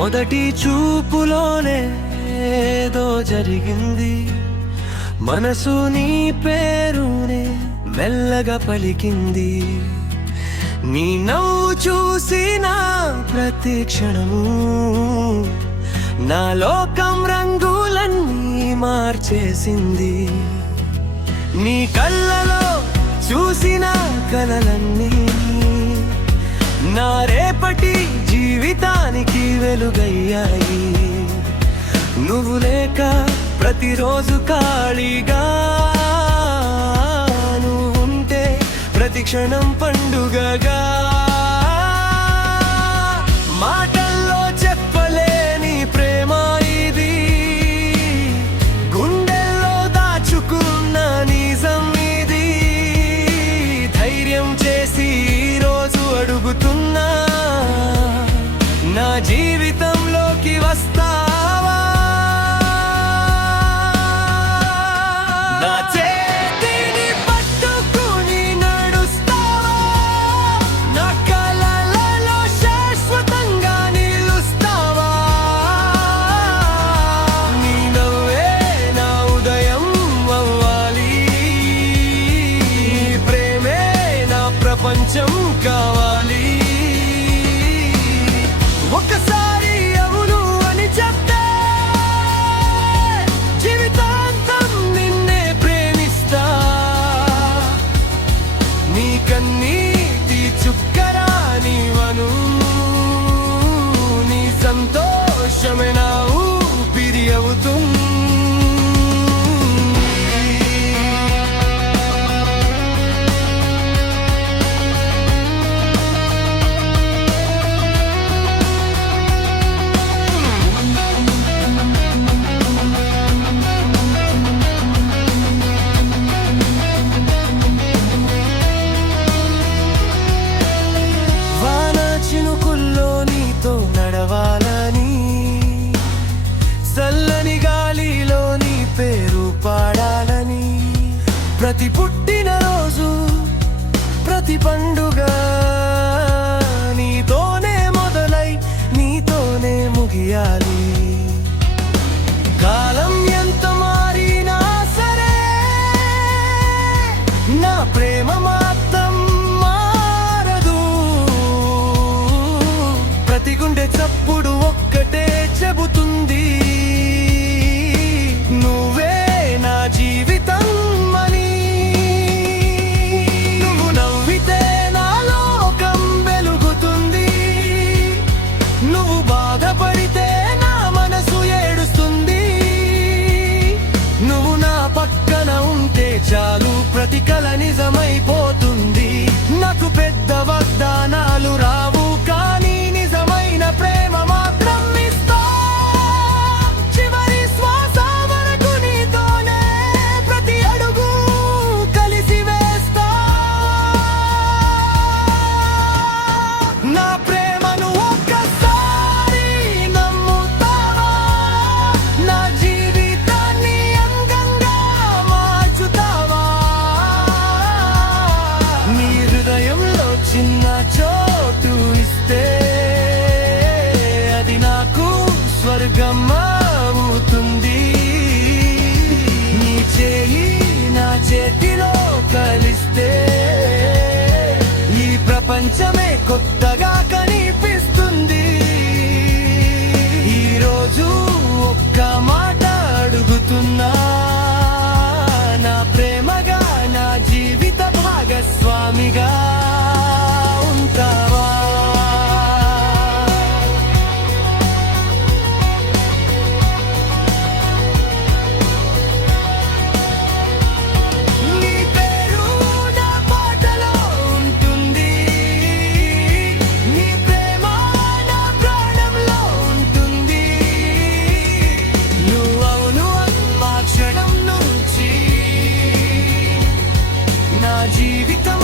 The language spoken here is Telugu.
మొదటి చూపులోనే ఏదో జరిగింది, మనసు నీ పేరునే మెల్లగా పలికింది. నీ నవ్వు చూసిన ప్రతి క్షణము నా లోకం రంగులన్నీ మార్చేసింది. నీ కళ్ళలో చూసిన కలలన్నీ నా రేపటి జీవితానికి వెలుగయ్యాయి. నువ్వు లేక ప్రతిరోజు ఖాళీగా, నువ్వు ఉంటే ప్రతి క్షణం పండుగగా. మాటల్లో చెప్పలేని ప్రేమ ఇది, గుండెల్లో దాచుకున్న నిజం ఇది. ధైర్యం చేసి ఈరోజు అడుగుతున్నా, నా జీవితంలోకి వస్తావా? నా చేతిని పట్టుకుని నడుస్తావా? నా కలలలో శాశ్వతంగా నిలుస్తావా? నీ నవ్వే నా ఉదయం అవ్వాలి, నీ ప్రేమే నా ప్రపంచం కావాలి. ఒకసారి అవును అని చెప్తే జీవితాంతం నిన్నే ప్రేమిస్తా. నీ కన్నీటి చుక్కరా నీవను, నీ సంతోషమే నా ఊపిరి అవుతుంది. నడవాలని, చల్లని గాలిలో నీ పేరు పాడాలని. ప్రతి పుట్టినరోజు ప్రతి పండుగ నీతోనే మొదలై నీతోనే ముగియాలి. కాలం ఎంత మారినా సరే నా ప్రేమ మాత్రం మారదు. ప్రతి గుండె చప్పుడు ఒక్కటే చెబుతుంది, నువ్వే నా జీవితం అని. నువ్వు నవ్వితే నా లోకం వెలుగుతుంది, నువ్వు బాధపడితే నా మనసు ఏడుస్తుంది. నువ్వు నా పక్కన ఉంటే చాలు, ప్రతి కల నిజమైపోతుంది. నాకు పెద్ద వాగ్దానాలు రావు, కానీ నిజమైన ప్రేమ మాత్రం ఇస్తా. చివరి శ్వాస వరకు నీతోనే ప్రతి అడుగు కలిసి వేస్తా. నా ప్రేమను ఒక్కసారి నమ్ముతావా? నా జీవితాన్ని అందంగా మార్చుతావా? నీ హృదయంలో చిన్న చోటు ఇస్తే అది నాకు స్వర్గం అవుతుంది. నీ చేయి నా చేతిలో కలిస్తే ఈ ప్రపంచమే కొత్తగా కనిపిస్తుంది. ఈరోజు ఒక్క మాట అడుగుతున్నా, నా ప్రేమగా నా జీవిత భాగస్వామిగా ఉంటావా? నీ పేరు నా పాటలో ఉంటుంది, నీ ప్రేమ నా ప్రాణంలో ఉంటుంది. నువ్వవును అన్న క్షణం నుంచి నా జీవితం